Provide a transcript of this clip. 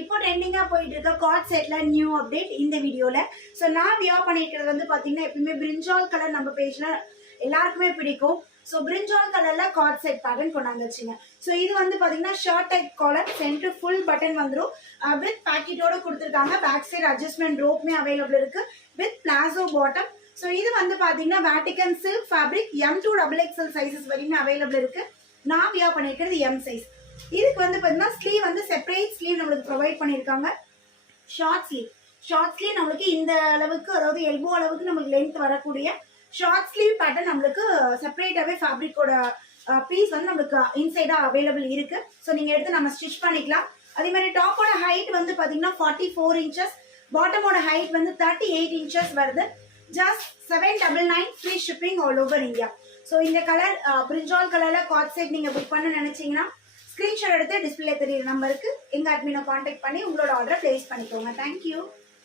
இப்போ ட்ரெண்டிங்கா போயிட்டு இருக்க கார்ட் செட்ல நியூ அப்டேட் இந்த வீடியோல. ஸோ நான் வியர் பண்ணிருக்கிறது வந்து பாத்தீங்கன்னா எப்பவுமே பிரிஞ்சால் கலர் நம்ம பேஜ்ல எல்லாருக்குமே பிடிக்கும். ஸோ பிரிஞ்சால் கலர்ல கார்ட் செட் பேட்டர்ன் கொண்டாந்துச்சுங்க. ஸோ இது வந்து பாத்தீங்கன்னா short type collar, center full button வந்துடும். வித் பாக்கெட்டோட கொடுத்துருக்காங்க. பேக் சைடு அட்ஜஸ்ட்மெண்ட் ரோப்மே அவைலபிள் இருக்கு வித் பிளாசோ பாட்டம். ஸோ இது வந்து பாத்தீங்கன்னா Vatican silk fabric M2 XXL sizes வரையுமே அவைலபிள் இருக்கு. நான் வியர் பண்ணிருக்கிறது எம் சைஸ். இதுக்கு வந்து பாத்தீங்கன்னா ஸ்லீவ் வந்து செப்பரேட் ஸ்லீவ் நம்மளுக்கு ப்ரொவைட் பண்ணிருக்காங்க. ஷார்ட் ஸ்லீவ் நம்மளுக்கு இந்த அளவுக்கு, அதாவது எல்போ அளவுக்கு நமக்கு லென்த் வரக்கூடிய ஷார்ட் ஸ்லீவ் பேட்டர்ன் நம்மளுக்கு செப்பரேட்டாவே ஃபேப்ரிக்கோட பீஸ் வந்து நம்மளுக்கு இன்சைடா அவைலபிள் இருக்கு. ஸோ நீங்க எடுத்து நம்ம ஸ்டிச் பண்ணிக்கலாம். அதே மாதிரி டாப்போட ஹைட் வந்து பாத்தீங்கன்னா 44 இன்ச்சஸ், பாட்டமோட ஹைட் வந்து 38 இன்ச்சஸ் வருது. Just 799 free shipping all over India. So இந்த கலர் பிரிஞ்சால் கலர்ல கார்ட் செட் நீங்க புக் பண்ண நினைச்சீங்கன்னா ஸ்கிரீன்ஷாட் எடுத்து டிஸ்பிளே தெரியுற நம்பருக்கு எங்க அட்மினை கான்டாக்ட் பண்ணி உங்களோட ஆர்டரை பிளேஸ் பண்ணிக்கோங்க. தேங்க்யூ.